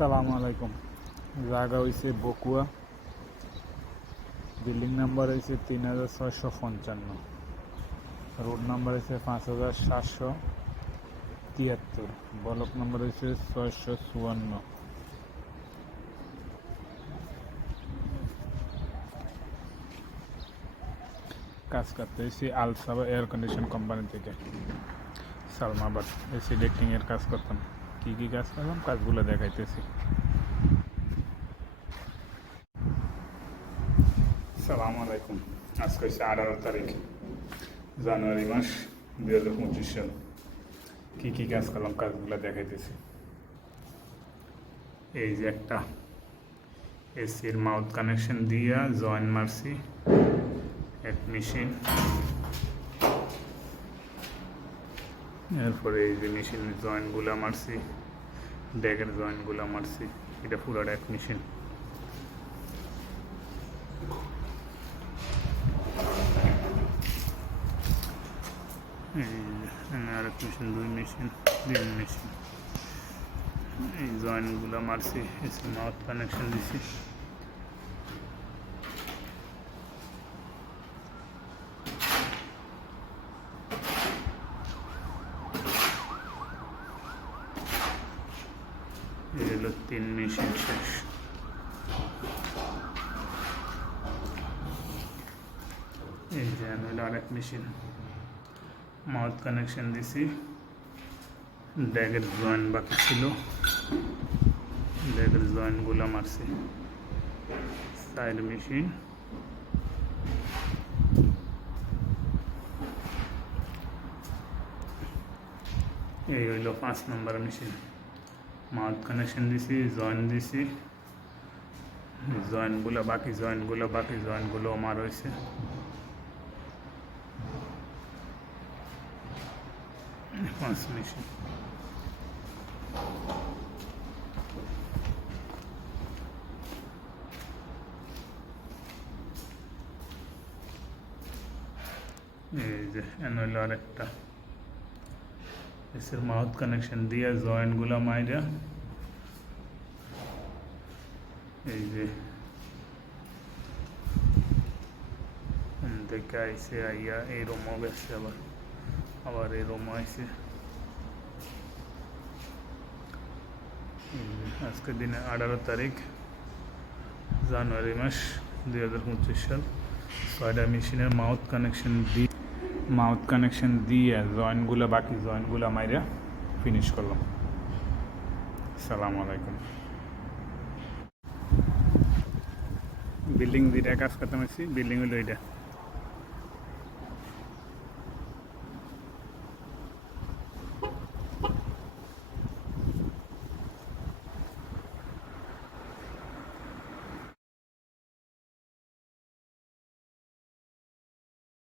আসসালামু আলাইকুম। জায়গা হয়েছে বকুয়া, বিল্ডিং নাম্বার হয়েছে 3655, রোড নাম্বার হয়েছে 5773, ব্লক নাম্বার হয়েছে 654। কাজ করতে হয়েছে আলসাবা এয়ার কন্ডিশন কোম্পানি থেকে, সালমাবাদ। এসি ডেটিংয়ের কাজ করতাম। কী কী কাজ করলাম কাজগুলো দেখাইতেছি। সালামু আলাইকুম। আজকে হচ্ছে 18 তারিখ জানুয়ারি মাস 2025 সাল। কী কী কাজ করলাম কাজগুলো দেখাইতেছি। এই যে একটা এসির মাউথ কানেকশন দিয়া জয়েন মারছি, এক মেশিন। এরপরে এই যে মেশিনের জয়েন্টগুলো মারছি, ড্যাগের জয়েন্টগুলো মারছি। এটা পুরোটা এক মেশিন। আরেক মেশিন, দুই মেশিন, তিন মেশিন। এই জয়েন্টগুলো মারছি, এসি মাউথ কানেকশন দিছি। এই হলো তিন মেশিন শেষ। এই যে হলো আরেক মেশিন, মাউথ কানেকশন দিছি। ড্যাগের জয়েন্ট বাকি ছিল, ড্যাগের জয়েন্টগুলো মারছি। Side machine. এই হইল 5 নম্বর মেশিন। মাউথ কানেকশন দিছি, জয়েন্ট দিছি, জয়েন্টগুলো বাকি জয়েন্টগুলো আমার হয়েছে। পাঁচ মেশিন। এই যে হইল আরেকটা এসের মাউথ কানেকশন দিয়ে জয়েন্টগুলো মাইরা, এই যে দেখে আইসে, আইয়া এই রুমও গেছে, আবার এই রুমও আইসে। আজকের দিনে 18 তারিখ জানুয়ারি মাস 2025 সাল। 6টা মেশিনের মাউথ কানেকশন দিয়ে জয়েন্টগুলো বাকি জয়েন্টগুলো মাইরা ফিনিশ করলাম। আসসালামু আলাইকুম। বিল্ডিং দুইটা কাজ করতে পারছি। বিল্ডিং হলো এটা।